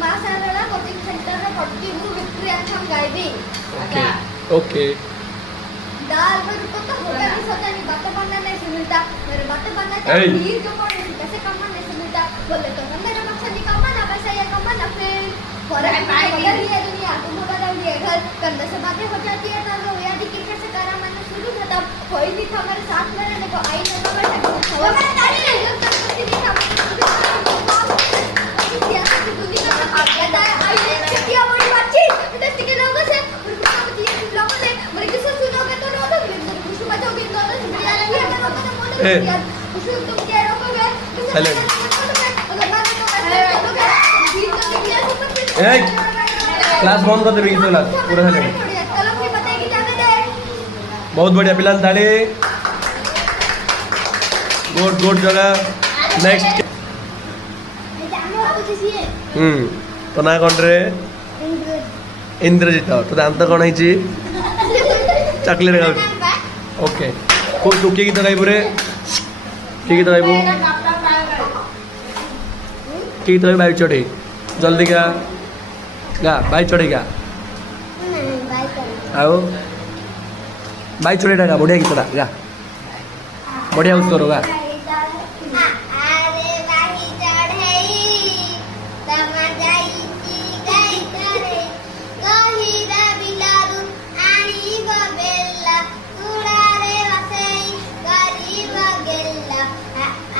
ମା ଶାରଳା କୋଚିଂ ସେଣ୍ଟରର ପଟିବୁ ଭିକ୍ଟୋରି ଆଥମ ଗାଇବି। ओके ओके दाल पर रुको तो होगा नहीं सोचा नहीं बातें बनना नहीं सुनता मेरे बातें बनना Hey. चाहिए वीर जो कौन है कैसे कमा नहीं सुनता बोले तो मेरा मकसद नहीं कमाना बस ये कमाना फिर फॉरेन बदल दिया दुनिया तुम बदल दिए घर कंधे से बातें हो जाती है तो या दिक्कत कैसे करा मैंने शुरू खत्म कोई भी था मेरे साथ में रहने को आई नहीं बैठा वो मैं तारी नहीं जब तक कुछ नहीं था सियासत की दुनिया में आ गया था आई ने किया बड़ी बातचीत इंडस्ट्री के लोगों से लोगों ने मेरे किसी सुनोगे तो रो दोगे मेरे खुशी मचोगे दोनों से मिला लगी अगर लोगों ने बोला ए। यार खुशी तुम क्या रोकोगे Silent. अगर मैं तो मैं रोकोगे बीच में किया तो फिर ए क्लास बंद कर दे बिल्कुल क्लास पूरा साइलेंट कलम की बताएगी जाने दे बहुत बढ़िया पिलान थाली गुड गुड जगह नेक्स्ट जानो कुछ चाहिए तो ना कौन रे इंद्रजित तो दांत कौन है जी चकलेट खाऊ ओके को तू किए गीत गाइबू रे किए गीत गाइबू किए गीत गाइबू बाइक चढ़ी जल्दी गा गा बाइक चढ़ी गा नहीं बाय कर आओ बाइक चढ़ी गा बढ़िया गीत गा बढ़िया यूज करो गा अरे बाही चढ़ई तमा जाईची गाई करे कहिरा बिलारू आनी बबेला उड़ारे वसई गरीब गेला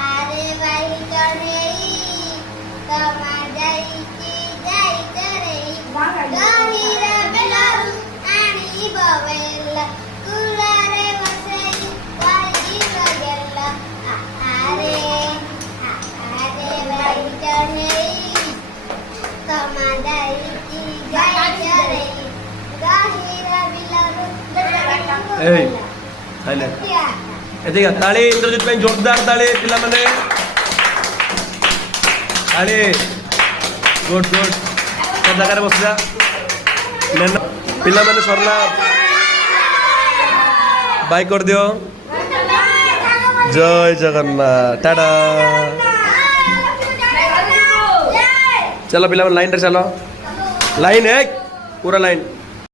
अरे बाही चढ़ई तमा जाईची गाई करे कहिरा बिलारू आनी बबेला उड़ारे वसई गरीब गेला अरे बाही चढ़ई तमा जाईची गाई करे कहिरा बिलारू ए साइलेंट एदिगा ताली इंद्रजित पे जोरदार ताली पिला माने ताली गुड गुड तो जगह बस जा लेना पिला माने सरला बाय कर दियो जय जगन्नाथ टाटा चलो पिला लाइन रे चलो लाइन एक पूरा लाइन